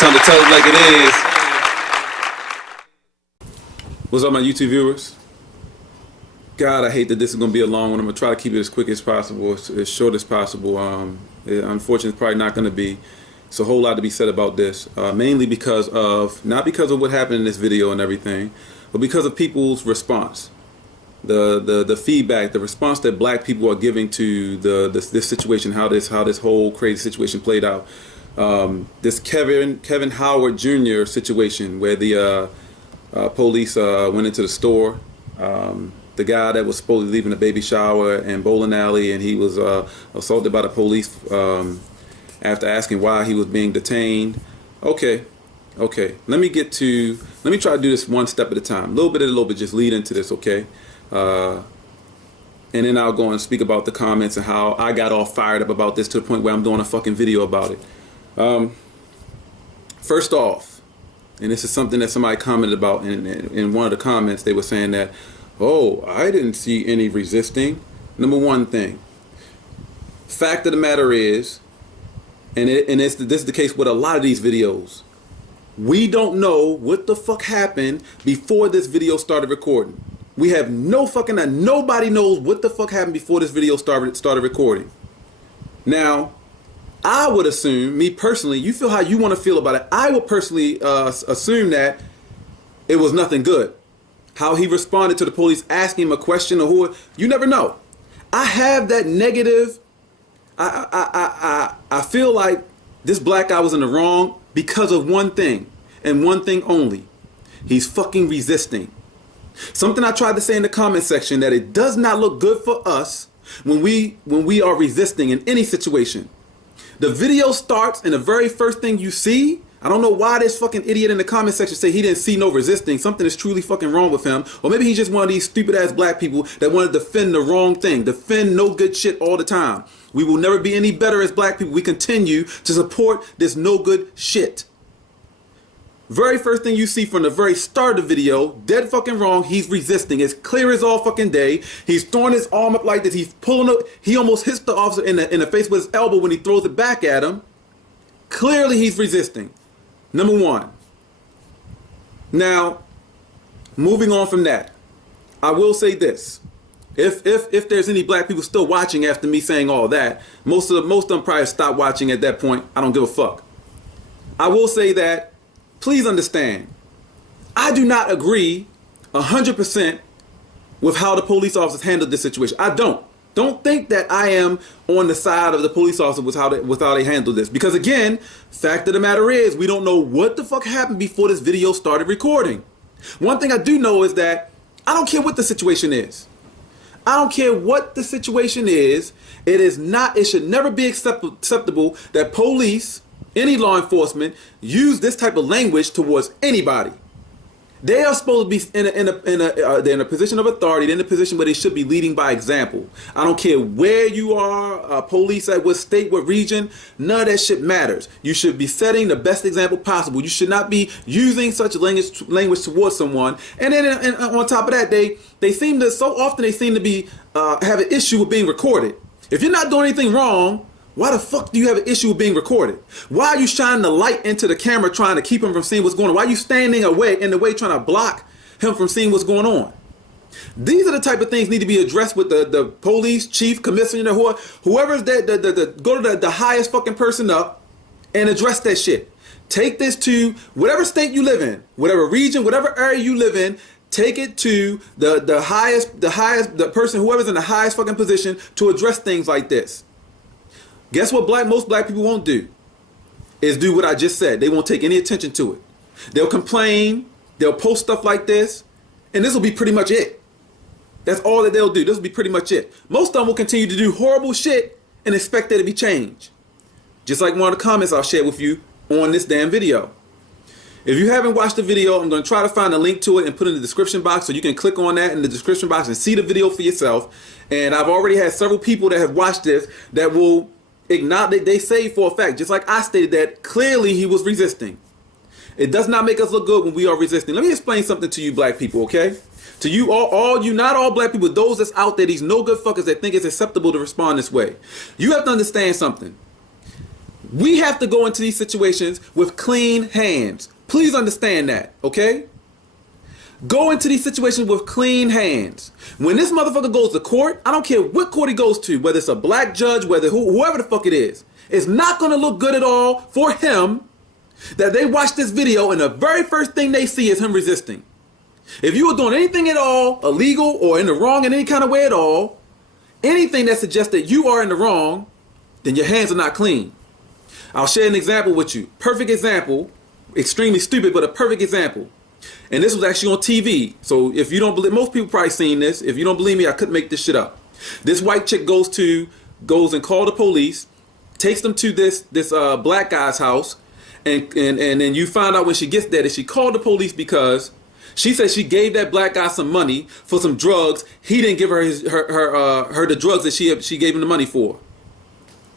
Time to tell it like it is. What's up, my YouTube viewers? God, I hate that this is going to be a long one. I'm going to try to keep it as quick as possible, as short as possible. Unfortunately, it's probably not going to be. It's a whole lot to be said about this, mainly because of, not because of what happened in this video and everything, but because of people's response. The feedback, the response that black people are giving to this situation, how this whole crazy situation played out. This Kevin Howard Jr. situation where the police went into the store. The guy that was supposedly leaving a baby shower and bowling alley, and he was assaulted by the police after asking why he was being detained. Okay. Let me try to do this one step at a time, a little bit, just lead into this, okay? And then I'll go and speak about the comments and how I got all fired up about this to the point where I'm doing a fucking video about it. First off, and this is something that somebody commented about in one of the comments. They were saying that, oh, I didn't see any resisting. Number one thing, fact of the matter is, this is the case with a lot of these videos, we don't know what the fuck happened before this video started recording. We have no fucking, nobody knows what the fuck happened before this video started recording. Now, I would assume, me personally, you feel how you want to feel about it. I would personally assume that it was nothing good. How he responded to the police asking him a question or who, you never know. I have that negative. I feel like this black guy was in the wrong because of one thing and one thing only. He's fucking resisting. Something I tried to say in the comment section, that it does not look good for us when we are resisting in any situation. The video starts and the very first thing you see, I don't know why this fucking idiot in the comment section say he didn't see no resisting. Something is truly fucking wrong with him. Or maybe he's just one of these stupid ass black people that want to defend the wrong thing, defend no good shit all the time. We will never be any better as black people. We continue to support this no good shit. Very first thing you see from the very start of the video, dead fucking wrong, he's resisting. It's clear as all fucking day. He's throwing his arm up like this. He's pulling up. He almost hits the officer in the face with his elbow when he throws it back at him. Clearly he's resisting. Number one. Now, moving on from that, I will say this. If there's any black people still watching after me saying all that, most of them probably stopped watching at that point. I don't give a fuck. I will say that, please understand, I do not agree 100% with how the police officers handled this situation. I don't. Don't think that I am on the side of the police officer with how they handled this. Because again, fact of the matter is, we don't know what the fuck happened before this video started recording. One thing I do know is that I don't care what the situation is. I don't care what the situation is. It should never be acceptable that police, any law enforcement, use this type of language towards anybody. They are supposed to be they're in a position of authority. They're in a position where they should be leading by example. I don't care where you are, police at what state, what region, none of that shit matters. You should be setting the best example possible. You should not be using such language towards someone. And then and on top of that, they seem to, so often they seem to be have an issue with being recorded. If you're not doing anything wrong, why the fuck do you have an issue with being recorded? Why are you shining the light into the camera trying to keep him from seeing what's going on? Why are you standing in the way trying to block him from seeing what's going on? These are the type of things need to be addressed with the police, chief, commissioner, whoever's there, go to the highest fucking person up and address that shit. Take this to whatever state you live in, whatever region, whatever area you live in. Take it to the person, whoever's in the highest fucking position to address things like this. Guess what most black people won't do? Is do what I just said. They won't take any attention to it. They'll complain. They'll post stuff like this. And this will be pretty much it. That's all that they'll do. This will be pretty much it. Most of them will continue to do horrible shit and expect there to be change. Just like one of the comments I'll share with you on this damn video. If you haven't watched the video, I'm going to try to find a link to it and put it in the description box so you can click on that in the description box and see the video for yourself. And I've already had several people that have watched this that will acknowledge, they say for a fact, just like I stated, that clearly he was resisting. It does not make us look good when we are resisting. Let me explain something to you black people, okay? To you, all you, not all black people, those that's out there, these no good fuckers that think it's acceptable to respond this way. You have to understand something. We have to go into these situations with clean hands. Please understand that, okay? Go into these situations with clean hands. When this motherfucker goes to court, I don't care what court he goes to, whether it's a black judge, whether whoever the fuck it is, it's not going to look good at all for him that they watch this video and the very first thing they see is him resisting. If you were doing anything at all illegal or in the wrong in any kind of way at all, anything that suggests that you are in the wrong, then your hands are not clean. I'll share an example with you. Perfect example. Extremely stupid, but a perfect example. And this was actually on TV. So if you don't believe, most people probably seen this. If you don't believe me, I couldn't make this shit up. This white chick goes and calls the police, takes them to this black guy's house, and then you find out when she gets there that she called the police because she said she gave that black guy some money for some drugs. He didn't give her her the drugs that she gave him the money for.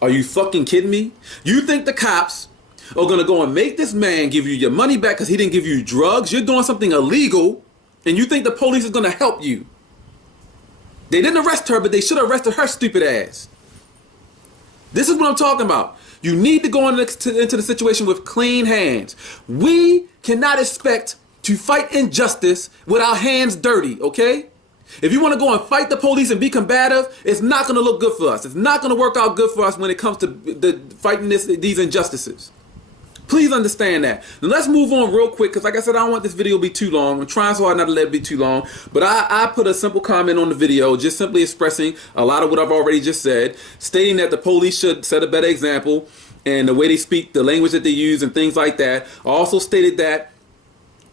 Are you fucking kidding me? You think the cops are gonna go and make this man give you your money back because he didn't give you drugs? You're doing something illegal, and you think the police is gonna help you? They didn't arrest her, but they should have arrested her stupid ass. This is what I'm talking about. You need to go into the situation with clean hands. We cannot expect to fight injustice with our hands dirty, okay? If you want to go and fight the police and be combative, it's not going to look good for us. It's not going to work out good for us when it comes to fighting these injustices. Please understand that. Now let's move on real quick because like I said, I don't want this video to be too long. I'm trying so hard not to let it be too long. But I put a simple comment on the video just simply expressing a lot of what I've already just said, stating that the police should set a better example and the way they speak, the language that they use and things like that. I also stated that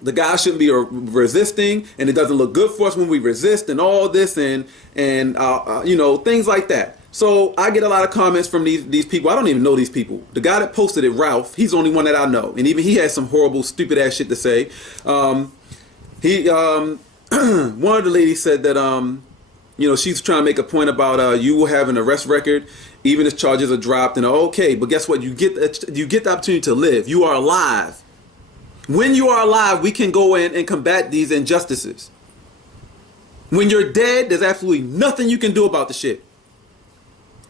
the guy shouldn't be resisting, and it doesn't look good for us when we resist, and all this, and you know, things like that. So I get a lot of comments from these people. I don't even know these people. The guy that posted it, Ralph, he's the only one that I know, and even he has some horrible, stupid ass shit to say. One of the ladies said that you know, she's trying to make a point about you will have an arrest record even if charges are dropped, and okay, but guess what? You get the opportunity to live. You are alive. When you are alive, we can go in and combat these injustices. When you're dead, there's absolutely nothing you can do about the shit.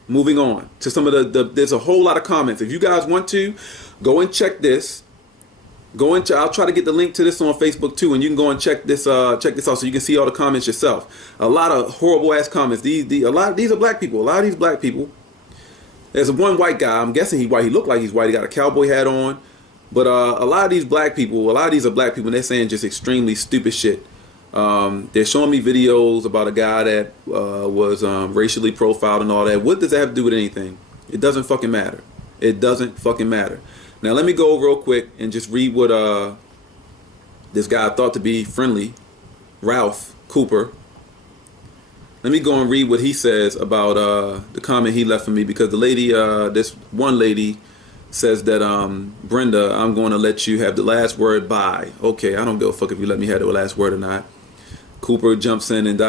Moving on to some of there's a whole lot of comments. If you guys want to, go and check this. I'll try to get the link to this on Facebook too, and you can go and check this out so you can see all the comments yourself. A lot of horrible ass comments. These are black people. A lot of these black people. There's one white guy. I'm guessing he's white. He looked like he's white. He got a cowboy hat on. But a lot of these black people, are black people, and they're saying just extremely stupid shit. They're showing me videos about a guy that was racially profiled and all that. What does that have to do with anything? It doesn't fucking matter. It doesn't fucking matter. Now let me go real quick and just read what this guy thought to be friendly, Ralph Cooper. Let me go and read what he says about the comment he left for me, because the lady, this one lady, says that Brenda, I'm going to let you have the last word. Bye. Okay, I don't give a fuck if you let me have the last word or not. Cooper jumps in and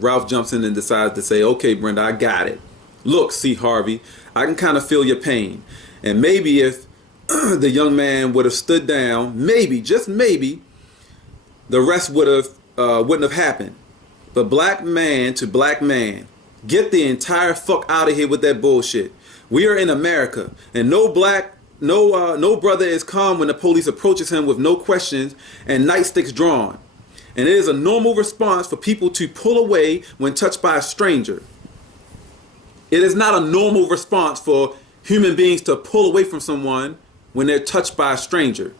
Ralph jumps in and decides to say, okay, Brenda, I got it. Look, see, Harvey, I can kind of feel your pain, and maybe if the young man would have stood down, maybe, just maybe, the rest wouldn't have happened. But black man to black man, get the entire fuck out of here with that bullshit. We are in America, and no brother is calm when the police approaches him with no questions and nightsticks drawn. And it is a normal response for people to pull away when touched by a stranger. It is not a normal response for human beings to pull away from someone when they're touched by a stranger.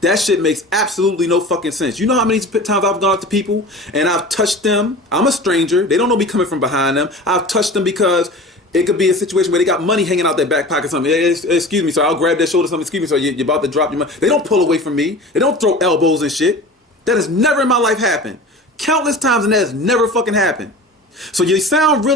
That shit makes absolutely no fucking sense. You know how many times I've gone up to people and I've touched them? I'm a stranger. They don't know me coming from behind them. I've touched them because it could be a situation where they got money hanging out their back pocket or something. Hey, excuse me, sir, I'll grab their shoulder or something. Excuse me, sir, you're about to drop your money. They don't pull away from me. They don't throw elbows and shit. That has never in my life happened. Countless times, and that has never fucking happened. So you sound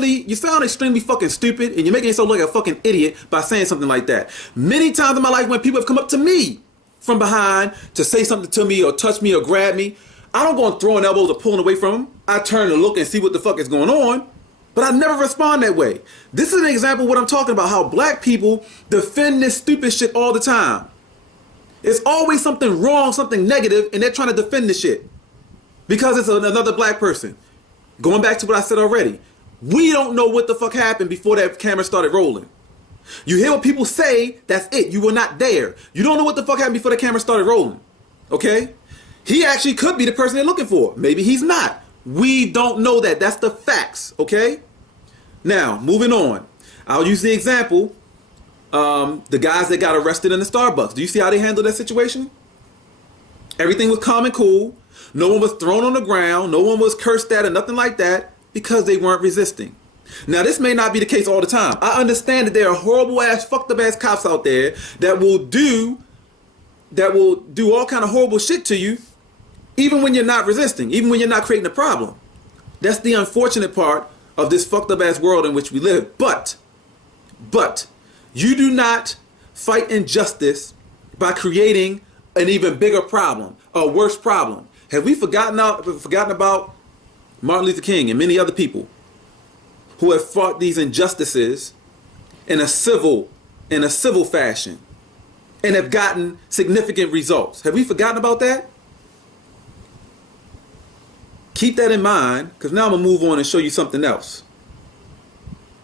extremely fucking stupid, and you're making yourself look like a fucking idiot by saying something like that. Many times in my life when people have come up to me from behind to say something to me or touch me or grab me, I don't go and throwing elbows or pulling away from them. I turn to look and see what the fuck is going on. But I never respond that way. This is an example of what I'm talking about, how black people defend this stupid shit all the time. It's always something wrong, something negative, and they're trying to defend this shit because it's another black person. Going back to what I said already, we don't know what the fuck happened before that camera started rolling. You hear what people say, that's it. You were not there. You don't know what the fuck happened before the camera started rolling. Okay? He actually could be the person they're looking for. Maybe he's not. We don't know that. That's the facts. Okay? Now, moving on. I'll use the example. The guys that got arrested in the Starbucks. Do you see how they handled that situation? Everything was calm and cool. No one was thrown on the ground. No one was cursed at or nothing like that because they weren't resisting. Now, this may not be the case all the time. I understand that there are horrible ass, fucked up ass cops out there that will do all kind of horrible shit to you, even when you're not resisting, even when you're not creating a problem. That's the unfortunate part of this fucked up ass world in which we live. But you do not fight injustice by creating an even bigger problem, a worse problem. Have we forgotten about Martin Luther King and many other people who have fought these injustices in a civil fashion and have gotten significant results? Have we forgotten about that? Keep that in mind, because now I'm going to move on and show you something else.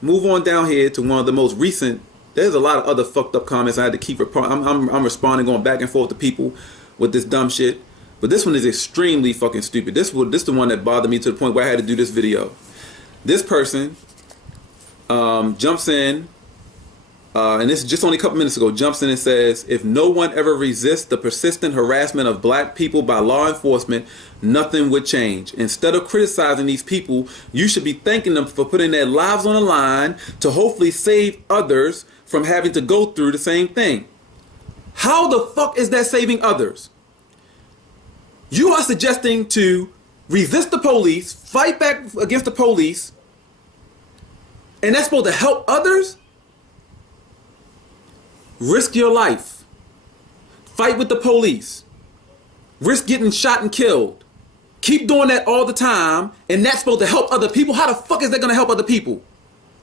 Move on down here to one of the most recent. There's a lot of other fucked up comments I had to keep. I'm responding, going back and forth to people with this dumb shit. But this one is extremely fucking stupid. This the one that bothered me to the point where I had to do this video. This person jumps in, and this is just only a couple minutes ago, jumps in and says, if no one ever resists the persistent harassment of black people by law enforcement, nothing would change. Instead of criticizing these people, you should be thanking them for putting their lives on the line to hopefully save others from having to go through the same thing. How the fuck is that saving others? You are suggesting to resist the police, fight back against the police, and that's supposed to help others? Risk your life. Fight with the police. Risk getting shot and killed. Keep doing that all the time, and that's supposed to help other people? How the fuck is that going to help other people?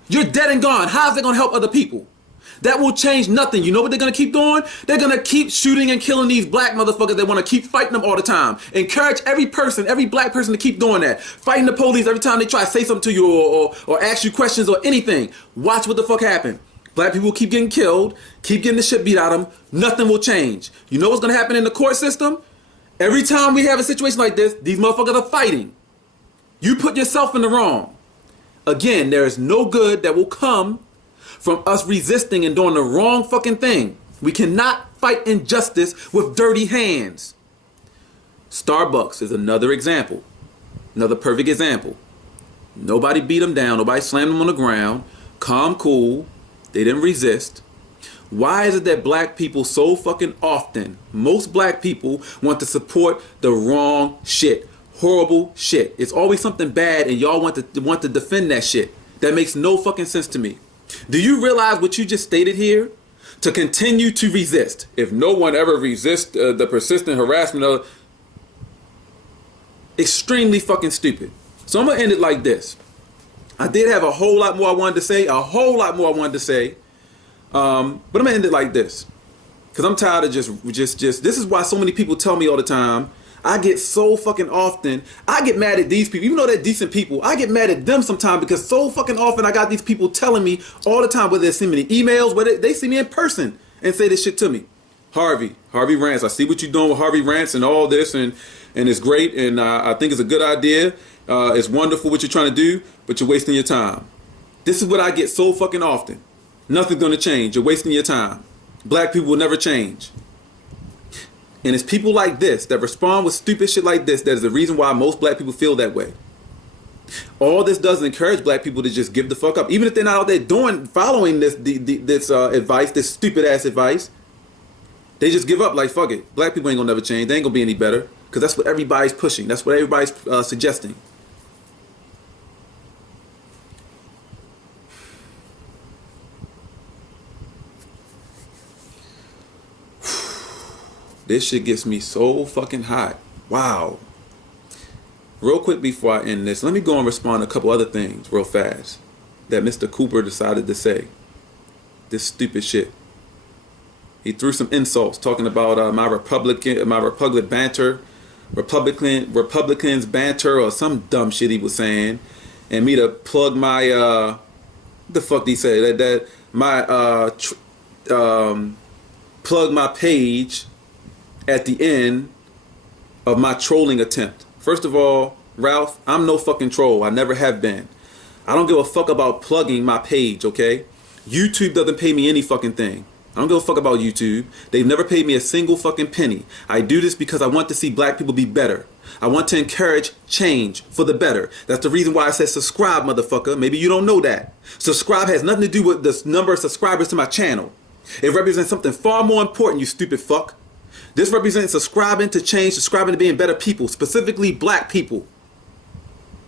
You're dead and gone. How is that going to help other people? That will change nothing. You know what they're going to keep doing? They're going to keep shooting and killing these black motherfuckers that want to keep fighting them all the time. Encourage every person, every black person to keep doing that. Fighting the police every time they try to say something to you or ask you questions or anything. Watch what the fuck happen. Black people keep getting killed, keep getting the shit beat out of them. Nothing will change. You know what's going to happen in the court system? Every time we have a situation like this, these motherfuckers are fighting. You put yourself in the wrong. Again, there is no good that will come from us resisting and doing the wrong fucking thing. We cannot fight injustice with dirty hands. Starbucks is another example. Another perfect example. Nobody beat them down. Nobody slammed them on the ground. Calm, cool. They didn't resist. Why is it that black people so fucking often, most black people want to support the wrong shit? Horrible shit. It's always something bad and y'all want to defend that shit. That makes no fucking sense to me. Do you realize what you just stated here? To continue to resist. If no one ever resists the persistent harassment of... Extremely fucking stupid. So I'm going to end it like this. I did have a whole lot more I wanted to say. But I'm going to end it like this. Because I'm tired of just... This is why so many people tell me all the time, I get so fucking often, I get mad at these people, even though they're decent people, I get mad at them sometimes because so fucking often I got these people telling me all the time, whether they send me emails, whether they see me in person and say this shit to me. Harvey Rants, I see what you're doing with Harvey Rants and all this, and it's great, and I think it's a good idea. It's wonderful what you're trying to do, but you're wasting your time. This is what I get so fucking often. Nothing's gonna change. You're wasting your time. Black people will never change. And it's people like this that respond with stupid shit like this that is the reason why most black people feel that way. All this does is encourage black people to just give the fuck up. Even if they're not out there following this advice, this stupid ass advice, they just give up like, fuck it. Black people ain't gonna never change. They ain't gonna be any better. Because that's what everybody's pushing. That's what everybody's suggesting. This shit gets me so fucking hot. Wow. Real quick before I end this, let me go and respond to a couple other things real fast that Mr. Cooper decided to say. This stupid shit. He threw some insults talking about my Republican banter, Republicans banter, or some dumb shit he was saying, and me to plug my the fuck did he say that my plug my page at the end of my trolling attempt. First of all, Ralph, I'm no fucking troll. I never have been. I don't give a fuck about plugging my page, okay? YouTube doesn't pay me any fucking thing. I don't give a fuck about YouTube. They've never paid me a single fucking penny. I do this because I want to see black people be better. I want to encourage change for the better. That's the reason why I said subscribe, motherfucker. Maybe you don't know that. Subscribe has nothing to do with the number of subscribers to my channel. It represents something far more important, you stupid fuck. This represents subscribing to change, subscribing to being better people, specifically black people.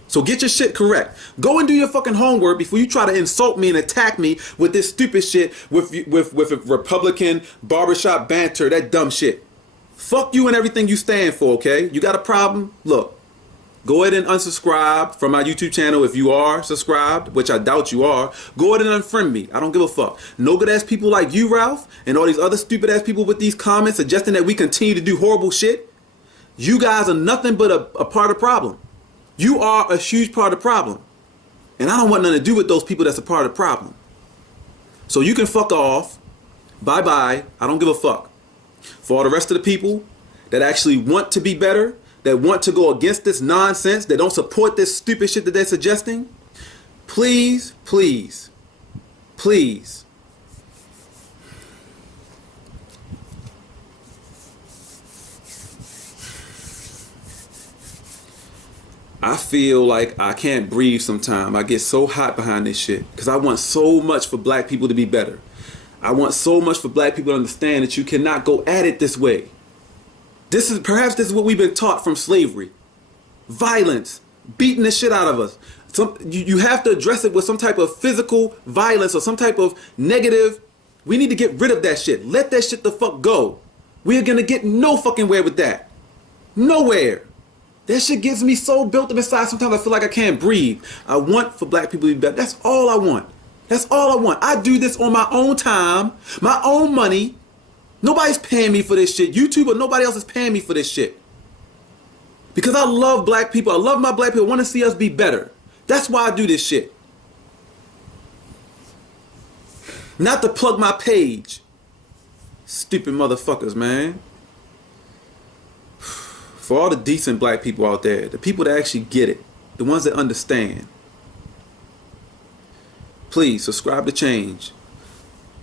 So get your shit correct. Go and do your fucking homework before you try to insult me and attack me with this stupid shit with Republican barbershop banter, that dumb shit. Fuck you and everything you stand for, okay? You got a problem? Look, go ahead and unsubscribe from my YouTube channel if you are subscribed, which I doubt you are. Go ahead and unfriend me. I don't give a fuck. No good ass people like you, Ralph, and all these other stupid ass people with these comments suggesting that we continue to do horrible shit. You guys are nothing but a part of the problem. You are a huge part of the problem. And I don't want nothing to do with those people that's a part of the problem. So you can fuck off. Bye-bye. I don't give a fuck. For all the rest of the people that actually want to be better, that want to go against this nonsense, that don't support this stupid shit that they're suggesting, please, please, please, I feel like I can't breathe sometimes. I get so hot behind this shit because I want so much for black people to be better. I want so much for black people to understand that you cannot go at it this way. Perhaps this is what we've been taught from slavery. Violence, beating the shit out of us. You have to address it with some type of physical violence or some type of negative. We need to get rid of that shit. Let that shit the fuck go. We are gonna get no fucking where with that. Nowhere. That shit gets me so built up inside sometimes I feel like I can't breathe. I want for black people to be better. That's all I want. That's all I want. I do this on my own time, my own money. Nobody's paying me for this shit. YouTube or nobody else is paying me for this shit. Because I love black people. I love my black people. I want to see us be better. That's why I do this shit. Not to plug my page. Stupid motherfuckers, man. For all the decent black people out there, the people that actually get it, the ones that understand, please subscribe to change.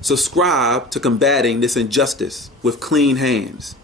Subscribe to combating this injustice with clean hands.